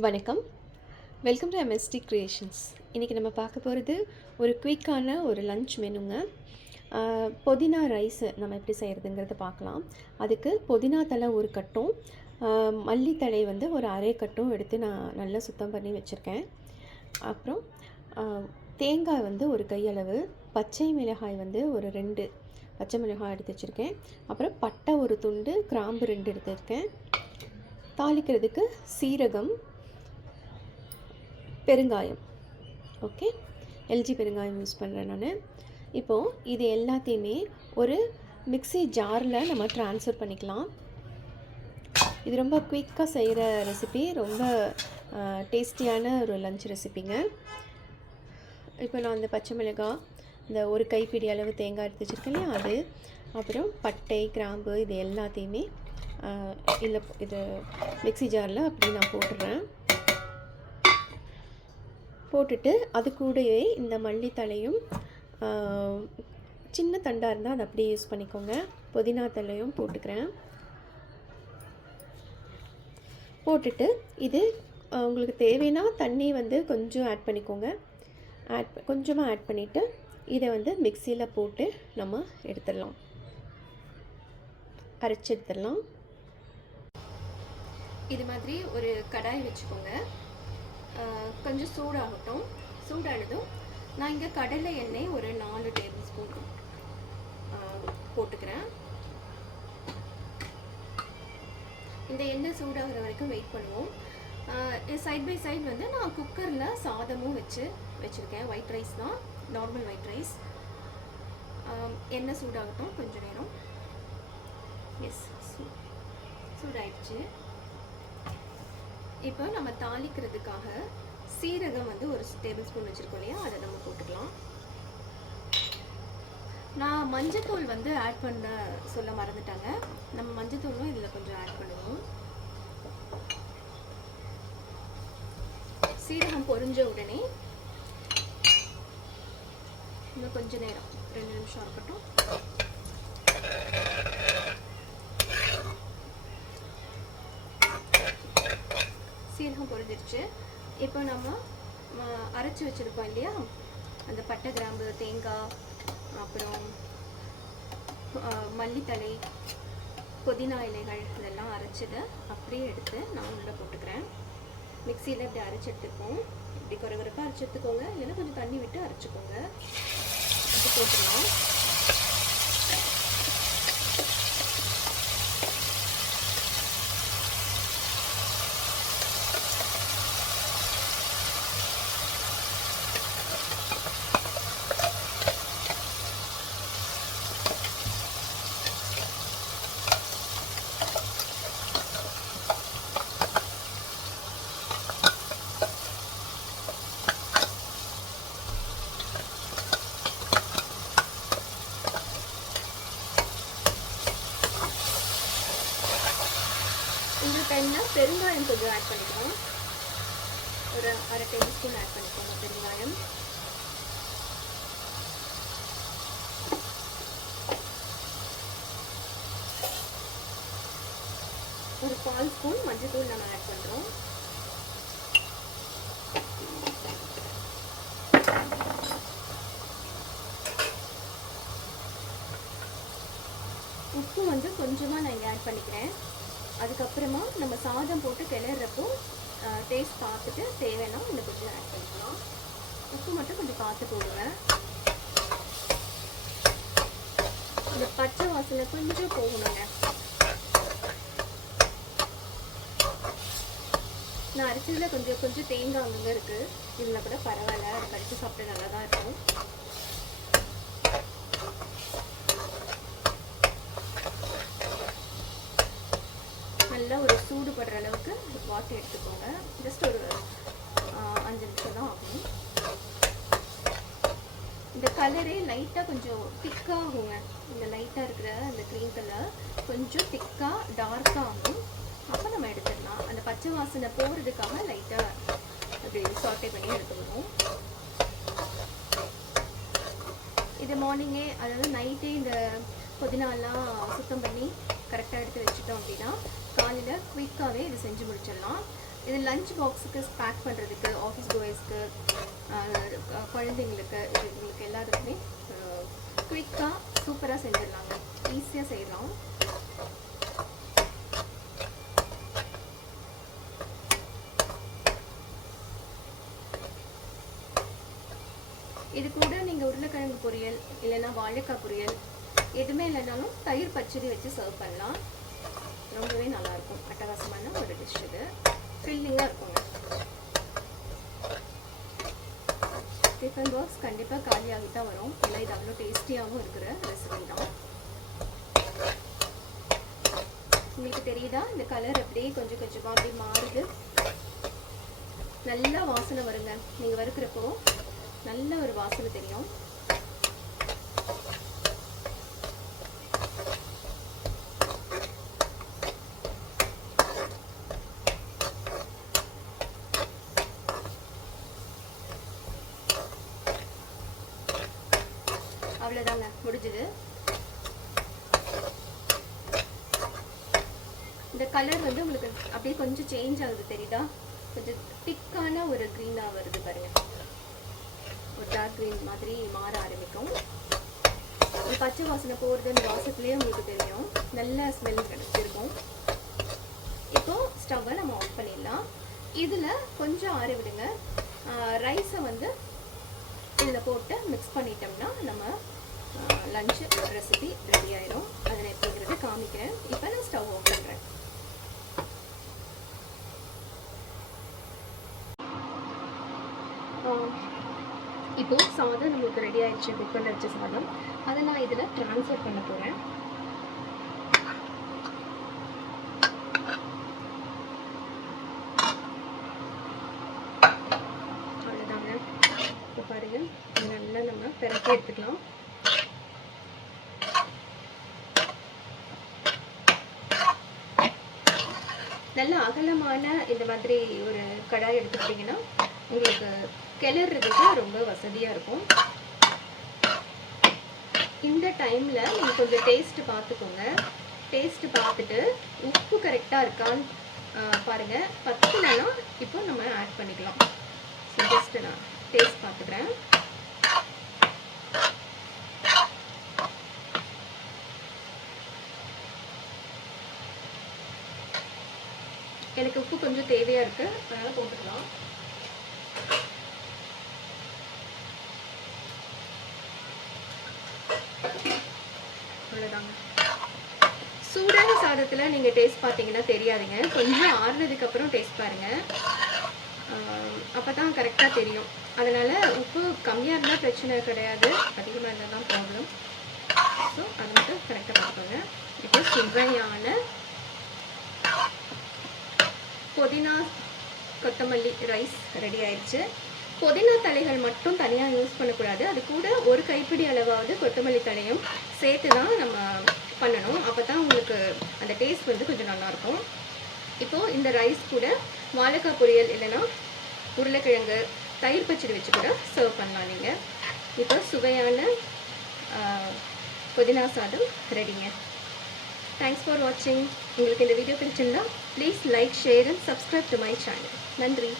வணக்கம். Welcome to MST creations. இன்றைக்கி நம்ம பார்க்க போகிறது ஒரு குயிக்கான ஒரு லன்ச் மெனுங்க. புதினா ரைஸ் நம்ம எப்படி செய்கிறதுங்கிறத பார்க்கலாம். அதுக்கு புதினா தழை ஒரு கட்டும், மல்லித்தழை வந்து ஒரு அரை கட்டும் எடுத்து நான் நல்லா சுத்தம் பண்ணி வச்சுருக்கேன். அப்புறம் தேங்காய் வந்து ஒரு கையளவு, பச்சை மிளகாய் வந்து ஒரு 2 பச்சை மிளகாய் எடுத்து வச்சுருக்கேன். அப்புறம் பட்டை ஒரு துண்டு, கிராம்பு 2 எடுத்துருக்கேன். தாளிக்கிறதுக்கு சீரகம், பெருங்காயம். ஓகே, எல்ஜி பெருங்காயம் யூஸ் பண்ணுறேன் நான். இப்போது இது எல்லாத்தையுமே ஒரு மிக்ஸி ஜாரில் நம்ம ட்ரான்ஸ்ஃபர் பண்ணிக்கலாம். இது ரொம்ப குயிக்காக செய்கிற ரெசிபி, ரொம்ப டேஸ்டியான ஒரு லஞ்ச் ரெசிபிங்க. இப்போ நான் அந்த பச்சை மிளகாய், இந்த ஒரு கைப்பிடி அளவு தேங்காய் எடுத்து வச்சுருக்கேன் இல்லையா, அது, அப்புறம் பட்டை, கிராம்பு, இது எல்லாத்தையுமே இது மிக்ஸி ஜாரில் அப்படி நான் போட்டுடுறேன். போட்டுட்டு அது கூடவே இந்த மல்லித்தழையும், சின்ன தண்டாக இருந்தால் அதை அப்படியே யூஸ் பண்ணிக்கோங்க, புதினா தழையும் போட்டுக்கிறேன். போட்டுட்டு இது உங்களுக்கு தேவைன்னா தண்ணி வந்து கொஞ்சம் ஆட் பண்ணிக்கோங்க. கொஞ்சமாக ஆட் பண்ணிவிட்டு இதை வந்து மிக்சியில் போட்டு நம்ம எடுத்துடலாம், அரைச்சி எடுத்துடலாம். இது மாதிரி ஒரு கடாய் வச்சுக்கோங்க. கொஞ்சம் சூடாகட்டும். சூடானதும் நான் இங்கே கடலை எண்ணெய் ஒரு 4 டேபிள் ஸ்பூன் போட்டுக்கிறேன். இந்த எண்ணெய் சூடாகிற வரைக்கும் வெயிட் பண்ணுவோம். சைட் பை சைட் வந்து நான் குக்கரில் சாதமும் வச்சுருக்கேன். ஒயிட் ரைஸ் தான், நார்மல் ஒயிட் ரைஸ். எண்ணெய் சூடாகட்டும் கொஞ்சம் நேரம். எஸ், சூடாயிடுச்சு. இப்போ நம்ம தாளிக்கிறதுக்காக சீரகம் வந்து ஒரு டேபிள் ஸ்பூன் வச்சுருக்கோம் இல்லையா, அதை நம்ம போட்டுக்கலாம். நான் மஞ்சத்தூள் வந்து ஆட் பண்ண சொல்ல மறந்துட்டாங்க. நம்ம மஞ்சத்தூளும் இதில் கொஞ்சம் ஆட் பண்ணுவோம். சீரகம் பொரிஞ்ச உடனே இன்னும் கொஞ்சம் நேரம், 2 நிமிஷம் இருக்கட்டும். சீரகம் பொரிஞ்சிருச்சு. இப்போ நம்ம அரைச்சி வச்சுருக்கோம் இல்லையா, அந்த பட்டை, கிராம்பு, தேங்காய், அப்புறம் மல்லித்தழை, புதினா இலைகள், இதெல்லாம் அரைச்சதை அப்படியே எடுத்து நான் உள்ளே போட்டுக்கிறேன். மிக்சியில் இப்படி அரைச்சி எடுத்துப்போம். இப்படி குறைப்பாக அரைச்சி எடுத்துக்கோங்க, இல்லைன்னா கொஞ்சம் தண்ணி விட்டு அரைச்சிக்கோங்க. இப்படி போட்டுடலாம். இந்த டைமில் பெருங்காயம் கொஞ்சம் ஆட் பண்ணிக்கலாம். ஒரு அரை டேபிள் ஸ்பூன் ஆட் பண்ணிக்கோங்க பெருங்காயம். ஒரு 1/4 ஸ்பூன் மஞ்சள் நம்ம ஆட் பண்ணுறோம். உப்பு வந்து கொஞ்சமாக நான் இங்கே ஆட் பண்ணிக்கிறேன். அதுக்கப்புறமா நம்ம சாதம் போட்டு கிளறப்போ டேஸ்ட் பார்த்துட்டு தேவைன்னா இன்னும் கொஞ்சம் ஆட் பண்ணிக்கலாம். உப்பு மட்டும் கொஞ்சம் பார்த்து போடுங்க. இந்த பச்சை வாசனை கொஞ்சம் போகணுங்க. நான் அரைச்சதில் கொஞ்சம் தேங்காய் அங்கங்கே இருக்குது, இதில் கூட பரவாயில்ல, அது கடிச்சு சாப்பிட்டு நல்லா தான் இருக்கும். நல்லா ஒரு சூடு படுற அளவுக்கு வாட்டர் எடுத்துக்கோங்க. ஜஸ்ட் ஒரு 5 நிமிஷம் தான் ஆகும். இந்த கலரே லைட்டாக கொஞ்சம் திக்காக ஆகுங்க. இந்த லைட்டாக இருக்கிற அந்த க்ரீன் கலர் கொஞ்சம் திக்காக டார்க்காக ஆகும். அப்போ நம்ம எடுத்துடலாம். அந்த பச்சை வாசனை போகிறதுக்காக லைட்டாக அப்படி சாட்டே பண்ணி எடுத்துக்கணும். இது மார்னிங்கே, அதாவது நைட்டே இந்த புதினாலாம் சுத்தம் பண்ணி கரெக்டாக எடுத்து வச்சுட்டோம் அப்படின்னா காலையில் குயிக்காகவே இது செஞ்சு முடிச்சிடலாம். இது லஞ்ச் பாக்ஸுக்கு பேக் பண்ணுறதுக்கு, ஆஃபீஸ் கோயர்ஸ்க்கு, குழந்தைங்களுக்கு, இவங்களுக்கு எல்லாருக்குமே குயிக்காக சூப்பராக செஞ்சிடலாங்க. ஈஸியாக செய்யலாம். இது கூட நீங்கள் உருளைக்கிழங்கு பொரியல் இல்லைன்னா வாழைக்காய் பொரியல் எதுவுமே இல்லைனாலும் தயிர் பச்சடி வச்சு சர்வ் பண்ணலாம். ரொம்பவே நல்லாயிருக்கும். அட்டகாசமான ஒரு டிஷ் இது. ஃபில்லிங்காக இருக்குங்க. டிஃபன் பாக்ஸ் கண்டிப்பாக காலியாகி தான் வரும். ஏன்னா இது அவ்வளோ டேஸ்டியாகவும் இருக்கிற ரெசிபி தான். உங்களுக்கு தெரியுதா இந்த கலர் அப்படியே கொஞ்சம் கொஞ்சமாக அப்படியே மாறுது. நல்லா வாசனை வருங்க. நீங்கள் வறுக்கிறப்போ நல்ல ஒரு வாசனை தெரியும். அவ்வளோதாங்க, முடிஞ்சுது. இந்த கலர் வந்து உங்களுக்கு அப்படியே கொஞ்சம் சேஞ்ச் ஆகுது, தெரியுதா? கொஞ்சம் திக்கான ஒரு க்ரீனாக வருது பாருங்க. ஒரு டார்க் க்ரீன் மாதிரி மாற ஆரம்பிக்கும். இந்த பச்சை வாசனை போகிறது அந்த வாசத்துலேயே உங்களுக்கு தெரியும். நல்ல ஸ்மெல் கிடைச்சிருக்கும். இப்போது ஸ்டவ்வை நம்ம ஆஃப் பண்ணிடலாம். இதில் கொஞ்சம் ஆற விடுங்க. ரைஸை வந்து இதில் போட்டு மிக்ஸ் பண்ணிட்டோம்னா நம்ம லஞ்சு ரெசிபி ரெடி ஆயிடும். அதை நான் எப்படிங்கிறத காமிக்கிறேன். இப்போ நான் ஸ்டவ் ஆஃப் பண்ணுறேன். இப்போது சாதம் நம்மளுக்கு ரெடி ஆயிடுச்சு. குக்கரில் வச்ச சாதம். அதை நான் இதில் ட்ரான்ஸ்ஃபர் பண்ண போகிறேன். அவ்வளோதாங்க. இப்போ பாருங்கள், நல்லா நம்ம பெரட்டி எடுத்துக்கலாம். நல்ல அகலமான இந்த மாதிரி ஒரு கடாய் எடுத்துக்கிட்டிங்கன்னா உங்களுக்கு கிளறதுக்கு ரொம்ப வசதியாக இருக்கும். இந்த டைமில் நீங்கள் கொஞ்சம் டேஸ்ட்டு பார்த்துக்கோங்க. டேஸ்ட்டு பார்த்துட்டு உப்பு கரெக்டாக இருக்கான்னு பாருங்கள். பத்துலனா இப்போ நம்ம ஆட் பண்ணிக்கலாம். ஸோ ஜஸ்ட்டு நான் டேஸ்ட் பார்த்துக்கிறேன். எனக்கு உப்பு கொஞ்சம் தேவையாக இருக்குது, அதனால் போட்டுக்கலாம். அவ்வளோதாங்க. சூடான சாதத்தில் நீங்கள் டேஸ்ட் பார்த்தீங்கன்னா தெரியாதுங்க. கொஞ்சம் ஆறுனதுக்கப்புறம் டேஸ்ட் பாருங்கள். அப்போ தான் கரெக்டாக தெரியும். அதனால் உப்பு கம்மியாக இருந்தால் பிரச்சனை கிடையாது, அதிகமாக இருந்தால் தான் ப்ராப்ளம். ஸோ அதை மட்டும் கரெக்டாக பார்த்துக்கோங்க. இப்போ சுவையான புதினா கொத்தமல்லி ரைஸ் ரெடி ஆயிடுச்சு. புதினா தலைகள் மட்டும் தனியாக யூஸ் பண்ணக்கூடாது. அது கூட ஒரு கைப்பிடி அளவாவது கொத்தமல்லி தலையும் சேர்த்து தான் நம்ம பண்ணணும். அப்போ தான் உங்களுக்கு அந்த டேஸ்ட் வந்து கொஞ்சம் நல்லாயிருக்கும். இப்போது இந்த ரைஸ் கூட வாழைக்காய் பொரியல் இல்லைன்னா உருளைக்கிழங்கு தயிர் பச்சடி வச்சு கூட சர்வ் பண்ணலாம் நீங்கள். இப்போ சுவையான புதினா சாதம் ரெடிங்க. தேங்க்ஸ் ஃபார் வாட்சிங். உங்களுக்கு இந்த வீடியோ பிடிச்சிருந்தா please like, share and subscribe to my channel. நன்றி.